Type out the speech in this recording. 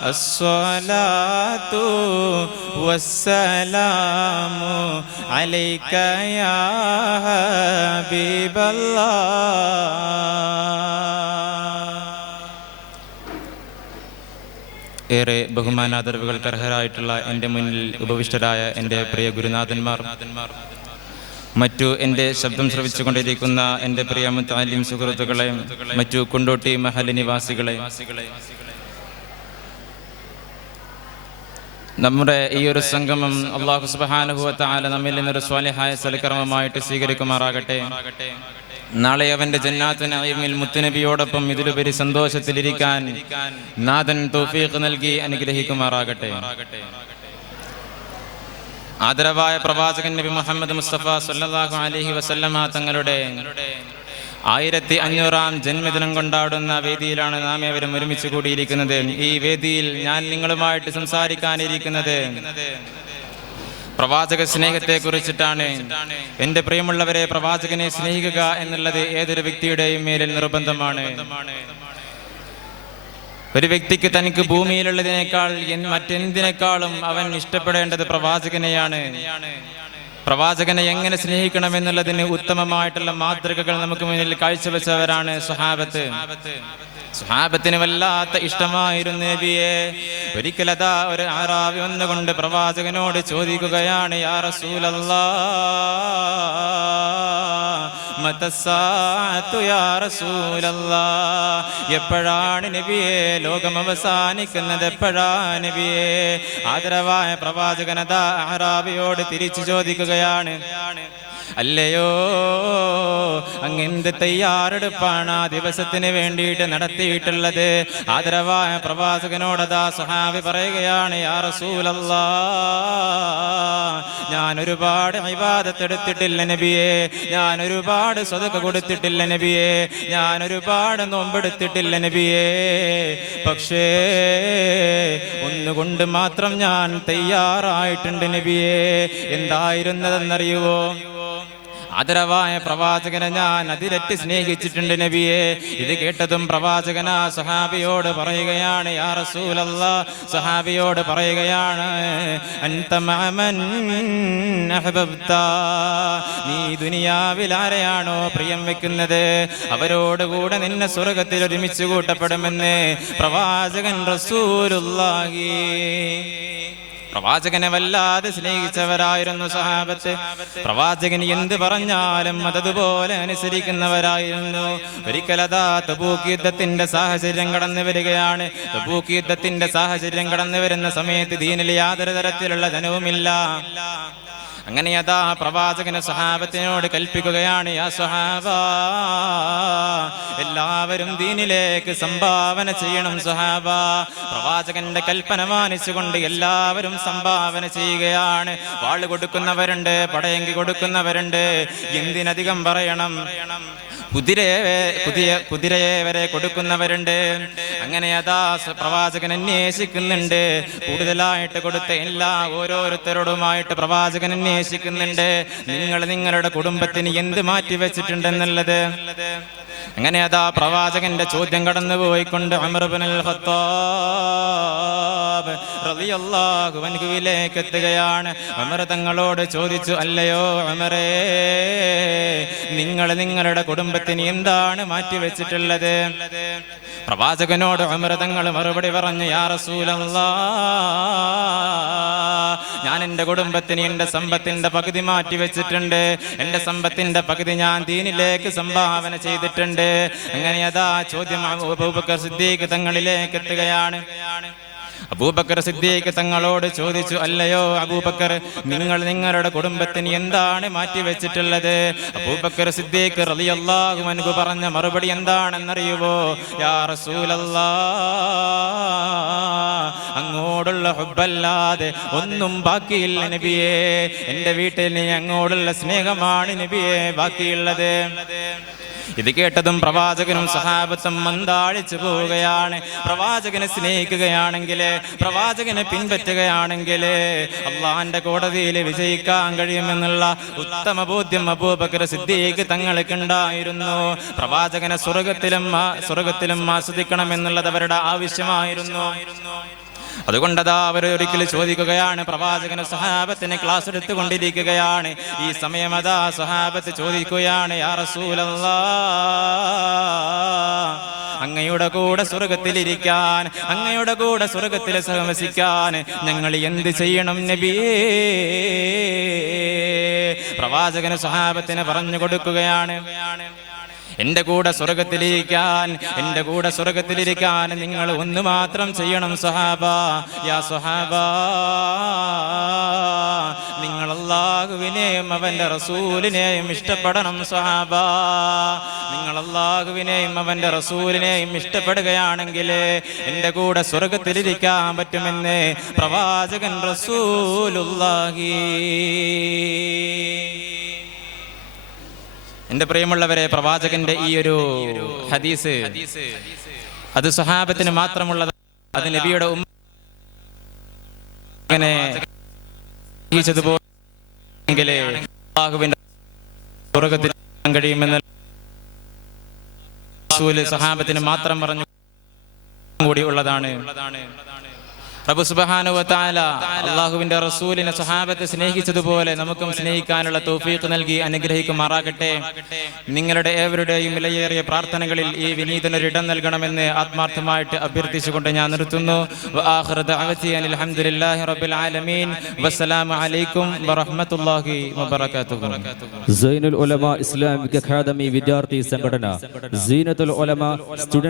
الصلاة والسلام عليك يا حبيب الله. ഏറെ ബഹുമാനാദരവുകൾക്ക് അർഹരായിട്ടുള്ള എൻ്റെ മുന്നിൽ ഉപവിഷ്ടരായ എൻ്റെ പ്രിയ ഗുരുനാഥന്മാർ, മറ്റു എൻ്റെ ശബ്ദം ശ്രവിച്ചുകൊണ്ടിരിക്കുന്ന എൻ്റെ പ്രിയ മുത്തഅല്ലിം സുഹൃത്തുക്കളെ, മറ്റു കൊണ്ടോട്ടി മഹൽ നിവാസികളെ, നമ്മുടെ ഈ ഒരു സംഗമം അല്ലാഹു സുബ്ഹാനഹു വ തആല നമ്മിൽ നിന്നൊരു സ്വാലിഹായ സൽക്കർമ്മമായിട്ട് സ്വീകരിക്കുമാറാകട്ടെ. നാളെ അവന്റെ ജന്നാത്തുൽ നഈമിൽ മുത്തുനബിയോടൊപ്പം ഇതിലുപരി സന്തോഷത്തിലിരിക്കാൻ നാഥൻ തൗഫീഖ് നൽകി അനുഗ്രഹിക്കുമാറാകട്ടെ. ആദരവായ പ്രവാചകൻ നബി മുഹമ്മദ് മുസ്തഫ സല്ലല്ലാഹു അലൈഹി വസല്ലമ തങ്ങളുടെ 1500-ാം ജന്മദിനം കൊണ്ടാടുന്ന വേദിയിലാണ് നാം ഏവരും ഒരുമിച്ച് കൂടിയിരിക്കുന്നത്. ഈ വേദിയിൽ ഞാൻ നിങ്ങളുമായിട്ട് സംസാരിക്കാനിരിക്കുന്നത് പ്രവാചക സ്നേഹത്തെ കുറിച്ചിട്ടാണ്. എൻ്റെ പ്രിയമുള്ളവരെ, പ്രവാചകനെ സ്നേഹിക്കുക എന്നുള്ളത് ഏതൊരു വ്യക്തിയുടെയും മേലിൽ നിർബന്ധമാണ്. ഒരു വ്യക്തിക്ക് തനിക്ക് ഭൂമിയിലുള്ളതിനേക്കാൾ മറ്റെന്തിനേക്കാളും അവൻ ഇഷ്ടപ്പെടേണ്ടത് പ്രവാചകനെയാണ്. പ്രവാചകനെ എങ്ങനെ സ്നേഹിക്കണമെന്നുള്ളതിന് ഉത്തമമായിട്ടുള്ള മാതൃകകൾ നമുക്ക് മുന്നിൽ കാഴ്ചവെച്ചവരാണ് സ്വഹാബത്ത്. സ്വഹാബത്തിന് വല്ലാത്ത ഇഷ്ടമായിരുന്നു നബിയെ. ഒരിക്കലതാ ഒരു അറാബി വന്നുകൊണ്ട് പ്രവാചകനോട് ചോദിക്കുകയാണ്, യാ റസൂലല്ലാഹ് മതസ്സാഅതു യാ റസൂലല്ലാഹ്, എപ്പോഴാണ് നബിയെ ലോകം അവസാനിക്കുന്നത്, എപ്പോഴാണ് നബിയെ? ആദരവായ പ്രവാചകനതാ അറാബിയോട് തിരിച്ചു ചോദിക്കുകയാണ്, അല്ലയോ, അങ്ങെന്ത് തയ്യാറെടുപ്പാണ് ആ ദിവസത്തിന് വേണ്ടിയിട്ട് നടത്തിയിട്ടുള്ളത്? ആദരവായ പ്രവാചകനോടതാ സ്വഹാബി പറയുകയാണ്, യാ റസൂലല്ലാഹ്, ഞാൻ ഒരുപാട് ഇബാദത്ത് എടുത്തിട്ടില്ല നബിയെ, ഞാൻ ഒരുപാട് സ്വതക്ക കൊടുത്തിട്ടില്ല നബിയെ, ഞാൻ ഒരുപാട് നോമ്പെടുത്തിട്ടില്ല നബിയെ, പക്ഷേ ഒന്നുകൊണ്ട് മാത്രം ഞാൻ തയ്യാറായിട്ടുണ്ട് നബിയെ. എന്തായിരുന്നതെന്നറിയുവോ? ആദരവായ പ്രവാചകനെ ഞാൻ അതിരറ്റ് സ്നേഹിച്ചിട്ടുണ്ട് നബിയെ. ഇത് കേട്ടതും പ്രവാചകൻ ആ സ്വഹാബിയോട് പറയുകയാണ്, യാ റസൂലല്ലാഹ്, സ്വഹാബിയോട് പറയുകയാണ്, അൻത മഅമൻ അഹ്ബബ്ത, നീ ദുനിയാവിൽ ആരെയാണോ പ്രിയം വെക്കുന്നത് അവരോടുകൂടെ നിന്നെ സ്വർഗ്ഗത്തിൽ ഒരുമിച്ച് കൂട്ടപ്പെടുമെന്ന് പ്രവാചകൻ റസൂലുള്ളാഹി. പ്രവാചകനെ വല്ലാതെ സ്നേഹിച്ചവരായിരുന്നു സ്വഹാബത്ത്. പ്രവാചകൻ എന്ത് പറഞ്ഞാലും അതതുപോലെ അനുസരിക്കുന്നവരായിരുന്നു. ഒരിക്കലതാ തബൂക്ക് യുദ്ധത്തിന്റെ സാഹചര്യം കടന്നു വരികയാണ്. തബൂക്ക് യുദ്ധത്തിന്റെ സാഹചര്യം കടന്നു വരുന്ന സമയത്ത് ദീനിൽ യാതൊരു തരത്തിലുള്ള ധനവുമില്ല. അങ്ങനെ അതാ പ്രവാചകന് സ്വഹാബത്തിനോട് കൽപ്പിക്കുകയാണ്, യാ സ്വഹാബാ, എല്ലാവരും ദീനിലേക്ക് സംഭാവന ചെയ്യണം സ്വഹാബാ. പ്രവാചകന്റെ കൽപ്പന മാനിച്ചുകൊണ്ട് എല്ലാവരും സംഭാവന ചെയ്യുകയാണ്. വാള് കൊടുക്കുന്നവരുണ്ട്, പടയങ്കി കൊടുക്കുന്നവരുണ്ട്, എന്തിനധികം പറയണം, കുതിരയെ വരെ കൊടുക്കുന്നവരുണ്ട്. അങ്ങനെ അതാ പ്രവാചകൻ അന്വേഷിക്കുന്നുണ്ട്. കൂടുതലായിട്ട് കൊടുത്ത എല്ലാ ഓരോരുത്തരോടുമായിട്ട് പ്രവാചകൻ അന്വേഷിക്കുന്നുണ്ട്, നിങ്ങൾ നിങ്ങളുടെ കുടുംബത്തിന് എന്ത് മാറ്റിവെച്ചിട്ടുണ്ടെന്നുള്ളത്. അങ്ങനെ അതാ പ്രവാചകന്റെ ചോദ്യം കടന്നുപോയിക്കൊണ്ട് ഉമർ ഇബ്നുൽ ഖത്താബ് റളിയല്ലാഹു അൻഹുവിലേക്ക് എത്തുകയാണ്. ഉമർ തങ്ങളോട് ചോദിച്ചു, അല്ലയോ ഉമറേ, നിങ്ങൾ നിങ്ങളുടെ കുടുംബത്തിന് എന്താണ് മാറ്റിവെച്ചിട്ടുള്ളത്? പ്രവാചകനോട് ഉമർ തങ്ങൾ മറുപടി പറഞ്ഞു, യാ റസൂലല്ലാഹ്, ഞാൻ എൻ്റെ കുടുംബത്തിന് എൻ്റെ സമ്പത്തിന്റെ പകുതി മാറ്റിവെച്ചിട്ടുണ്ട്. എൻ്റെ സമ്പത്തിന്റെ പകുതി ഞാൻ ദീനിലേക്ക് സംഭാവന ചെയ്തിട്ടുണ്ട്. അങ്ങനെ അതാ ചോദ്യം അബൂബക്കർ സിദ്ദീഖ് തങ്ങളിലേക്ക് എത്തുകയാണ്. അബൂബക്കർ സിദ്ദീഖ് തങ്ങളോട് ചോദിച്ചു, അല്ലയോ അബൂബക്കർ, നിങ്ങൾ നിങ്ങളുടെ കുടുംബത്തിന് എന്താണ് മാറ്റിവെച്ചിട്ടുള്ളത്? അബൂബക്കർ സിദ്ദീഖ് റളിയല്ലാഹു അൻഹു പറഞ്ഞ മറുപടി എന്താണെന്നറിയുവോ? യാ റസൂലല്ലാഹ്, അങ്ങോടുള്ള ഹുബ്ബല്ലാതെ ഒന്നും ബാക്കിയില്ല നബിയേ. എൻ്റെ വീട്ടിൽ അങ്ങോടുള്ള സ്നേഹമാണ് നബിയെ ബാക്കിയുള്ളത്. ഇത് കേട്ടതും പ്രവാചകനും സഹാബത്തും മന്ദാളിച്ചു പോവുകയാണ്. പ്രവാചകനെ സ്നേഹിക്കുകയാണെങ്കിൽ, പ്രവാചകനെ പിൻപറ്റുകയാണെങ്കിൽ അള്ളാന്റെ കോടതിയിൽ വിജയിക്കാൻ കഴിയുമെന്നുള്ള ഉത്തമ ബോധ്യം അബൂബക്കർ സിദ്ദീഖ് തങ്ങൾക്കുണ്ടായിരുന്നു. പ്രവാചകനെ സ്വർഗത്തിലും ആസ്വദിക്കണമെന്നുള്ളത് അവരുടെ ആവശ്യമായിരുന്നു. അതുകൊണ്ടതാ അവർ ഒരിക്കൽ ചോദിക്കുകയാണ്, പ്രവാചകന് സഹാബത്തിന് ക്ലാസ് എടുത്തുകൊണ്ടിരിക്കുകയാണ്. ഈ സമയം അതാ സഹാബത്ത് ചോദിക്കുകയാണ്, യാ റസൂലല്ലാഹ്, അങ്ങയുടെ കൂടെ സ്വർഗത്തിലിരിക്കാൻ, അങ്ങയുടെ കൂടെ സ്വർഗത്തിൽ സഹവസിക്കാൻ ഞങ്ങൾ എന്ത് ചെയ്യണം നബിയേ? പ്രവാചകന് സഹാബത്തിന് പറഞ്ഞു കൊടുക്കുകയാണ്, എന്റെ കൂടെ സ്വർഗത്തിലിരിക്കാൻ നിങ്ങൾ ഒന്ന് മാത്രം ചെയ്യണം സഹാബ. യാ സഹാബ, നിങ്ങൾ അല്ലാഹുവിനെയും അവന്റെ റസൂലിനെയും ഇഷ്ടപ്പെടണം സഹാബ. നിങ്ങൾ അല്ലാഹുവിനെയും അവന്റെ റസൂലിനെയും ഇഷ്ടപ്പെടുകയാണെങ്കിൽ എന്റെ കൂടെ സ്വർഗത്തിലിരിക്കാൻ പറ്റുമെന്ന് പ്രവാചകൻ റസൂലുള്ളാഹി. എന്റെ പ്രിയമുള്ളവരെ, പ്രവാചകന്റെ ഈ ഒരു ഹദീസ് അത് സ്വഹാബത്തിന് മാത്രമുള്ളത്. അത് നബിയുടെ അങ്ങനെ സ്വർഗത്തിൽ കഴിയുമെന്ന് സ്വഹാബത്തിന് മാത്രം പറഞ്ഞു കൂടി ഉള്ളതാണ്. റബ്ബ് സുബ്ഹാനഹു വ തആല അല്ലാഹുവിന്റെ റസൂലിനെ സ്വഹാബത്തെ സ്നേഹിച്ചതുപോലെ നമുക്കും സ്നേഹിക്കാനുള്ള തൗഫീഖ് നൽകി അനുഗ്രഹിക്കുമാറാകട്ടെ. നിങ്ങളുടെ ഏവരുടെയും വിലയേറിയ പ്രാർത്ഥനകളിൽ ഈ വിനീതനൊരിടം നൽകണമെന്ന് ആത്മാർത്ഥമായിട്ട് അഭ്യർത്ഥിച്ചുകൊണ്ട് ഞാൻ നിർത്തുന്നു. വആഖിറു ദഅവതി അൽഹംദുലില്ലാഹി റബ്ബിൽ ആലമീൻ. വസ്സലാമു അലൈക്കും വറഹ്മത്തുള്ളാഹി വബറകാതുഹു. സൈനുൽ ഉലമ ഇസ്ലാമിക് അക്കാദമി വിദ്യാർത്ഥി സംഘടന, സീനത്തുൽ ഉലമ സ്റ്റുഡന്റ്